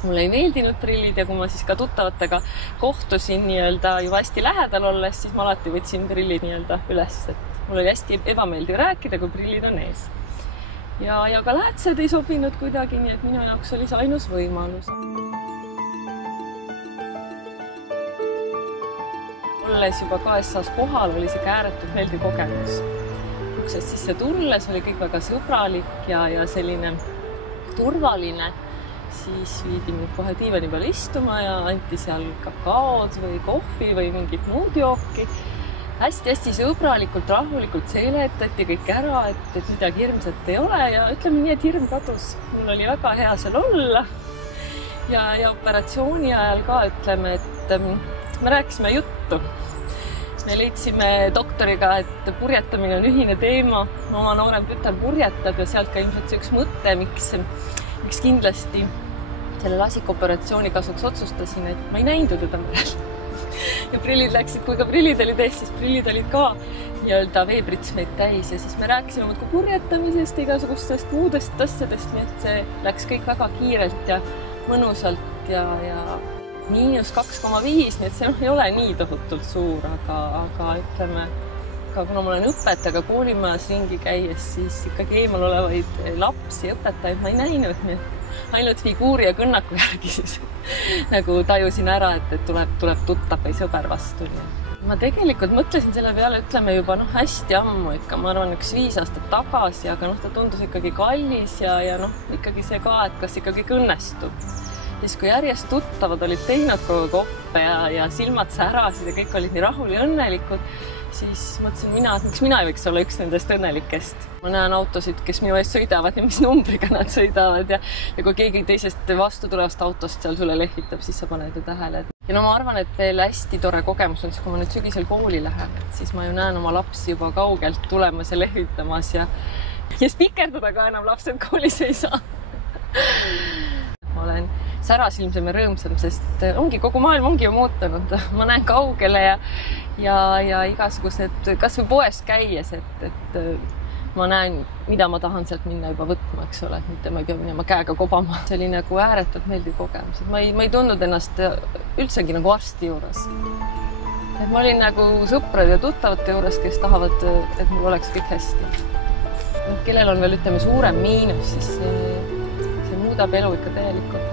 Mulle ei meeldinud prillid ja kui ma siis ka tuttavatega kohtusin nii-öelda juba hästi lähedal olles, siis ma alati võtsin prillid nii-öelda üles, et mul oli hästi ebameeldiv rääkida, kui prillid on ees. Ja ka läätsed ei sobinud kuidagi, nii et minu jaoks oli see ainus võimalus. Olles juba KSA-s kohal, oli see ääretult meeldiv kogemus. Uksest sisse tulles oli kõik väga sõbralik ja selline turvaline. Siis viidi mind kohe diivani peal istuma ja anti seal kakaod või kohvi või mingit muud jooki. Hästi-hästi sõbralikult, rahulikult seletati kõik ära, et midagi hirmsat ei ole ja ütleme nii, et hirm kadus. Mul oli väga hea seal olla. Ja operatsiooni ajal ka ütleme, et me rääkisime juttu. Me leidsime doktoriga, et purjetamine on ühine teema. Oma noorem tütar purjetab ja sealt ka ilmselt see üks mõte, miks kindlasti selle lasikoperatsiooni kasuks otsustasin, et ma ei näinud teda merel. Ja prillid läksid, kui ka prillid olid ees, siis prillid olid ka nii-öelda veepritsmeid täis ja siis me rääkisime muudkui purjetamisest, igasugustest muudest asjadest, nii et see läks kõik väga kiirelt ja mõnusalt ja -2,5, nii et see ei ole nii tohutult suur, aga ütleme, kuna ma olen õpetajaga koolimajas ringi käies, siis ikkagi eemal olevaid lapsi, õpetajaid ma ei näinud, nii et ainult figuuri ja kõnnaku järgi siis nagu tajusin ära, et tuleb tuttav või sõber vastu. Ma tegelikult mõtlesin selle peale, ütleme juba hästi ammu ikka, ma arvan 5 aastat tagasi, aga ta tundus ikkagi kallis ja ikkagi see ka, et kas ikkagi õnnestub. Siis kui järjest tuttavad olid teinud kogu koppe ja silmad särasid ja kõik olid nii rahul ja õnnelikud, siis mõtlesin et miks mina ei võiks olla üks nendest õnnelikest. Ma näen autosid, kes minu eest sõidavad ja mis numbriga nad sõidavad ja kui keegi teisest vastu tulevast autost seal sulle lehvitab, siis sa paned ju tähele. Ja ma arvan, et veel hästi tore kogemus on, kui ma nüüd sügisel kooli lähen, siis ma ju näen oma lapsi juba kaugelt tulemas ja lehvitamas ja spikerdada ka enam lapsed koolis ei saa. Ma olen särasilmsem ja rõõmsam, sest kogu maailm ongi ju muutunud. Ma näen kaugele ja igasugused, kas või poes käies, et ma näen, mida ma tahan sealt minna juba võtma, eks ole, mitte ma ei pea minema käega kobama. See oli nagu ääretult meeldiv kogemus. Ma ei tundnud ennast üldsegi nagu arsti juures. Ma olin nagu sõprade ja tuttavate juures, kes tahavad, et mul oleks kõik hästi. Kellel on veel, ütleme, suurem miinus, siis see muudab elu ikka täielikult.